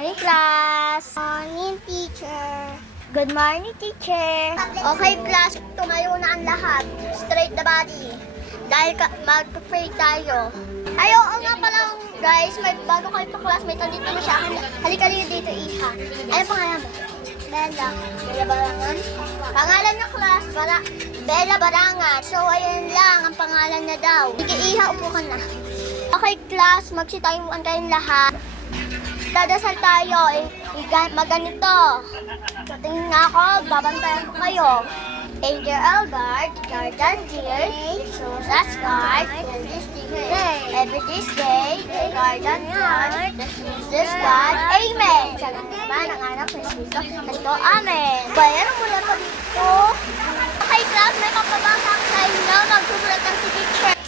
morning, class. Morning, teacher. Good morning, teacher. Okay, class. Tumayo na ang lahat. Straight the body. Dahil mag-pray tayo. Ay, oo nga pala, guys. May bago kayo pa classmate. Nandito na siya. Halika rin dito, Iha. Ano pangalan mo? Bella. Bella Barangan? Pangalan ng class, Bella Barangan. So, ayan lang ang pangalan na daw. Sige, Iha, upo ka na. Okay, class. Magsitayuan kayong lahat. Dadasal tayo. Maganito. So, tingin nga ako. Babantayan ko kayo. Angel Elgard, Jordan Deer, Jesus guard, every this day, Jordan guard, Jesus God, Amen! Sa naman ang anak ni Jesus, ito, Amen! Bayaro mula pa dito. Okay, class, may kapabasa sa inyo. Magsusulat ang si teacher.